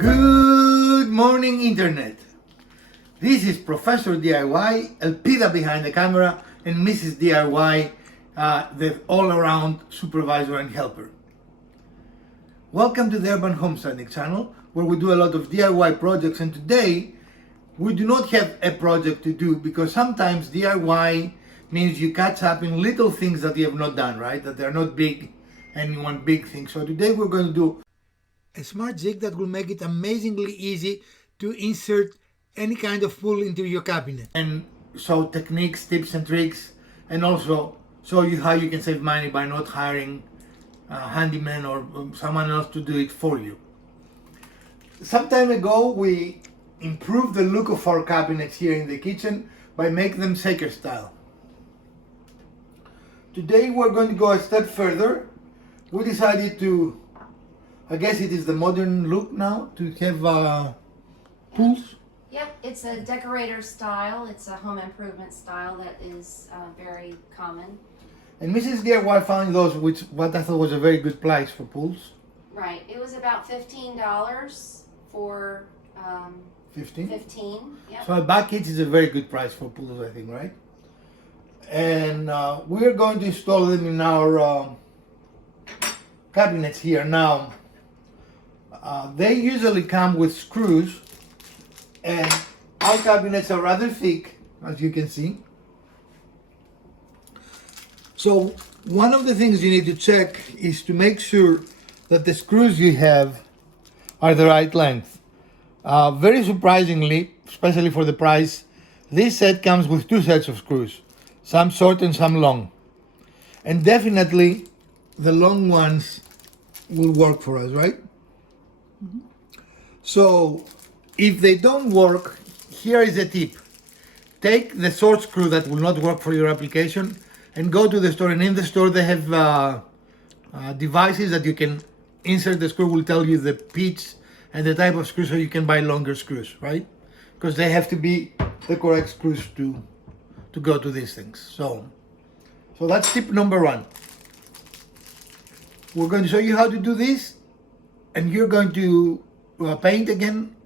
Good morning, Internet. This is Professor DIY, Elpida behind the camera, and Mrs. DIY, the all-around supervisor and helper. Welcome to the Urban Homesteading channel, where we do a lot of DIY projects, and today we do not have a project to do because sometimes DIY means you catch up in little things that you have not done, right? That they're not big and you want big things. So today we're going to do a smart jig that will make it amazingly easy to insert any kind of pull into your cabinet, and show techniques, tips and tricks, and also show you how you can save money by not hiring a handyman or someone else to do it for you. Some time ago we improved the look of our cabinets here in the kitchen by making them shaker style. Today we're going to go a step further. We decided to, I guess it is the modern look now, to have pools. Yep, it's a decorator style. It's a home improvement style that is very common. And Mrs. DIY found those, which what I thought was a very good price for pools. Right, it was about $15 for 15? 15. Yep. So a bucket is a very good price for pools, I think, right? And we're going to install them in our cabinets here. Now, they usually come with screws, and our cabinets are rather thick, as you can see. So one of the things you need to check is to make sure that the screws you have are the right length. Very surprisingly, especially for the price, this set comes with two sets of screws, some short and some long. And definitely the long ones will work for us, right? Mm-hmm. So if they don't work, here is a tip. Take the short screw that will not work for your application and go to the store, and in the store they have devices that you can insert. The screw will tell you the pitch and the type of screw, so you can buy longer screws, right? Because they have to be the correct screws to go to these things. So that's tip number one. We're going to show you how to do this, and you're going to paint again.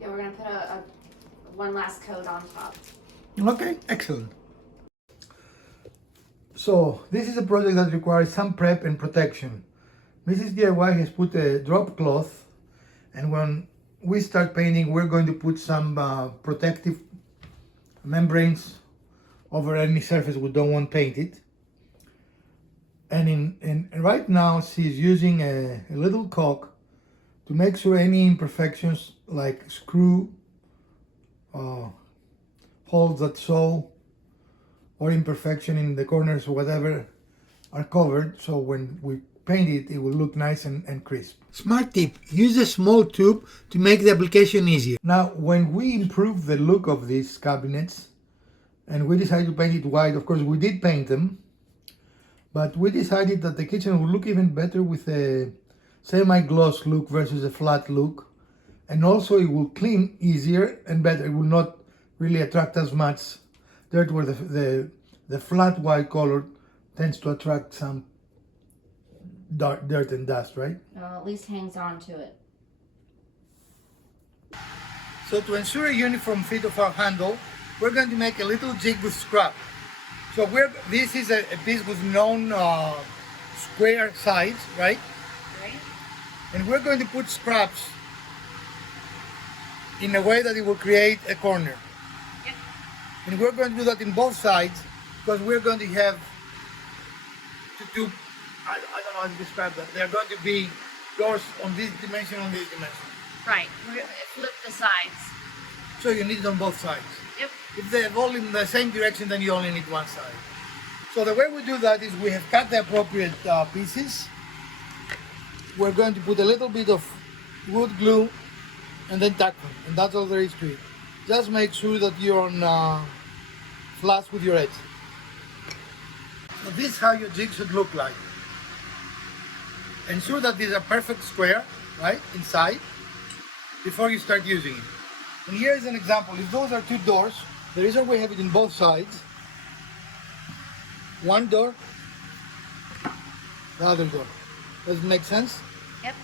Yeah, we're going to put one last coat on top. Okay, excellent. So this is a project that requires some prep and protection. Mrs. DIY has put a drop cloth, and when we start painting, we're going to put some protective membranes over any surface we don't want painted. And right now she's using a little caulk to make sure any imperfections like screw holes that show, or imperfection in the corners or whatever, are covered, so when we paint it, it will look nice and crisp. Smart tip, use a small tube to make the application easier. Now, when we improved the look of these cabinets and we decided to paint it white, of course we did paint them, but we decided that the kitchen will look even better with a semi-gloss look versus a flat look, and also it will clean easier and better. It will not really attract as much dirt, where the flat white color tends to attract some dirt and dust, right? Well, at least hangs on to it. So to ensure a uniform fit of our handle, we're going to make a little jig with scrap. So this is a piece with known square sides, right? Right. And we're going to put scraps in a way that it will create a corner. Yep. And we're going to do that in both sides, because we're going to have to do, I don't know how to describe that. They're going to be doors on this dimension, on this dimension. Right. We're going to flip the sides. So you need it on both sides. Yep. If they're all in the same direction, then you only need one side. So the way we do that is we have cut the appropriate pieces. We're going to put a little bit of wood glue and then tack them, and that's all there is to it. Just make sure that you're on flush with your edge. So this is how your jig should look like. Ensure that these are perfect square, right, inside, before you start using it. And here is an example. If those are two doors, the reason we have it in both sides, one door, the other door. Does it make sense? Yep.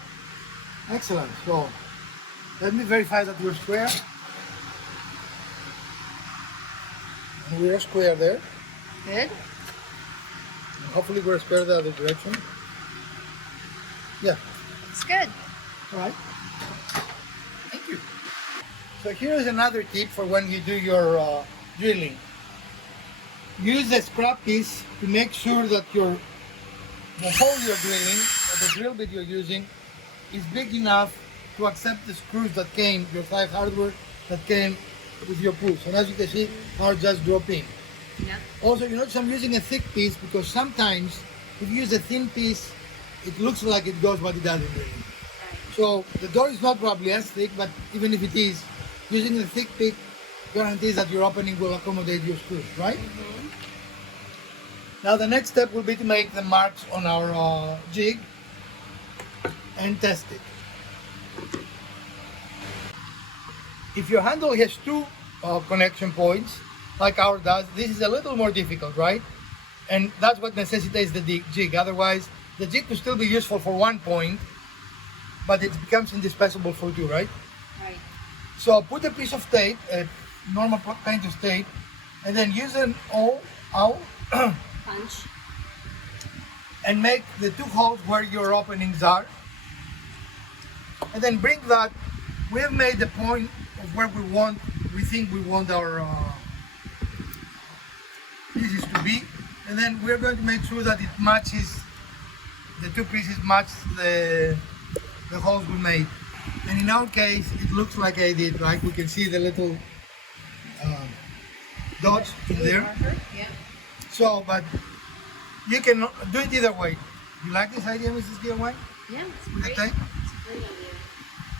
Excellent. So Let me verify that we're square. And we're square there. Good. And hopefully we're square the other direction. Yeah. It's good. All right. Thank you. So here's another tip for when you do your drilling. Use a scrap piece to make sure that the hole you're drilling, or the drill bit you're using, is big enough to accept the screws that came, your thigh hardware that came with your pulls. And as you can see, are just drop in. Yeah. Also, you notice I'm using a thick piece because sometimes if you use a thin piece, it looks like it goes, but it doesn't really. Right. So the door is not probably as thick, but even if it is, using the thick piece guarantees that your opening will accommodate your screws, right? Mm-hmm. Now the next step will be to make the marks on our jig and test it. If your handle has two connection points, like ours does, this is a little more difficult, right? And that's what necessitates the jig. Otherwise, the jig could still be useful for 1 point, but it becomes indispensable for 2, right? Right. So put a piece of tape, a normal kind of tape, and then use an awl Punch. and make the 2 holes where your openings are. And then bring that. We have made the point of where we think we want our pieces to be, and then we're going to make sure that it matches, the 2 pieces match the holes we made. And in our case, it looks like I did, right? We can see the little dots in there. Yeah. So, but you can do it either way. You like this idea, Mrs. DIY? Yeah, it's With the great. tape? It's a great idea.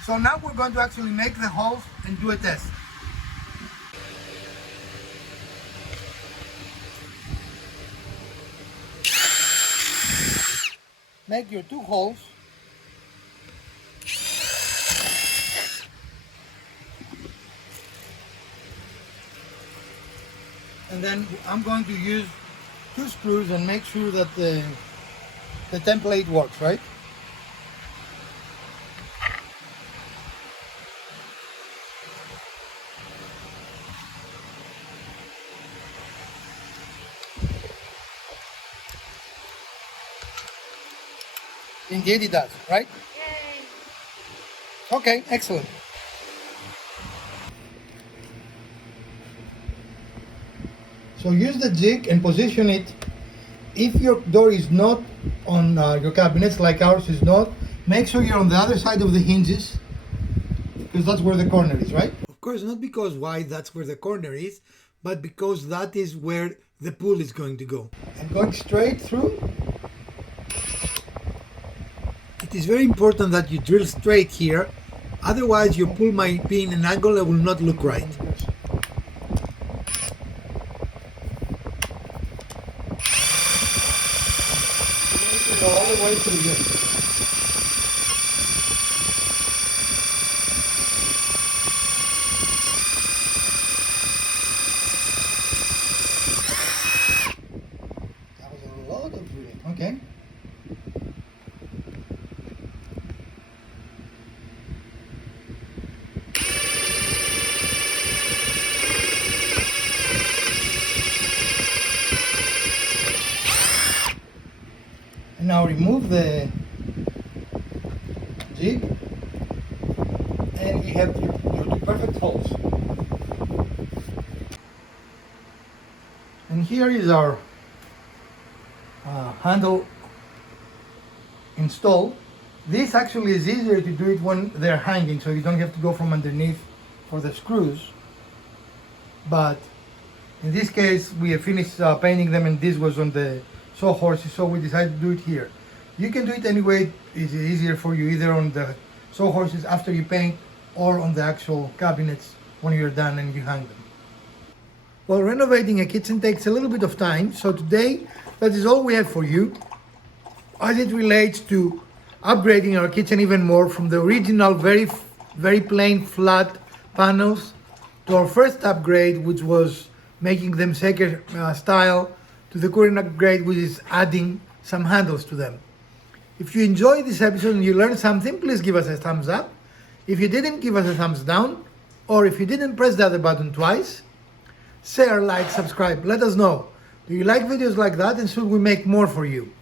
So now we're going to actually make the holes and do a test. Make your 2 holes. And then I'm going to use 2 screws and make sure that the template works, right? Indeed it does, right? Yay! Okay, excellent. So use the jig and position it. If your door is not on your cabinets, like ours is not, make sure you're on the other side of the hinges, because that's where the corner is, right? Of course, not because why that's where the corner is, but because that is where the pull is going to go. And going straight through, it is very important that you drill straight here, otherwise your pull might be in an angle that will not look right. All the way through here. That was a lot of drilling. Okay. And now remove the jig, and you have your 2 perfect holes. And here is our handle installed. This actually is easier to do it when they're hanging, so you don't have to go from underneath for the screws. But in this case, we have finished painting them, and this was on the sawhorses, so we decided to do it here. You can do it any way is easier for you, either on the sawhorses after you paint, or on the actual cabinets when you're done and you hang them. Well, renovating a kitchen takes a little bit of time, so today that is all we have for you as it relates to upgrading our kitchen even more, from the original very plain flat panels to our first upgrade, which was making them Shaker style, to the current upgrade, which is adding some handles to them. If you enjoyed this episode and you learned something, please give us a thumbs up. If you didn't, give us a thumbs down, or if you didn't press the other button twice, share, like, subscribe. Let us know. Do you like videos like that, and should we make more for you?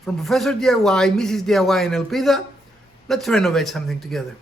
From Professor DIY, Mrs. DIY, and Elpida, let's renovate something together.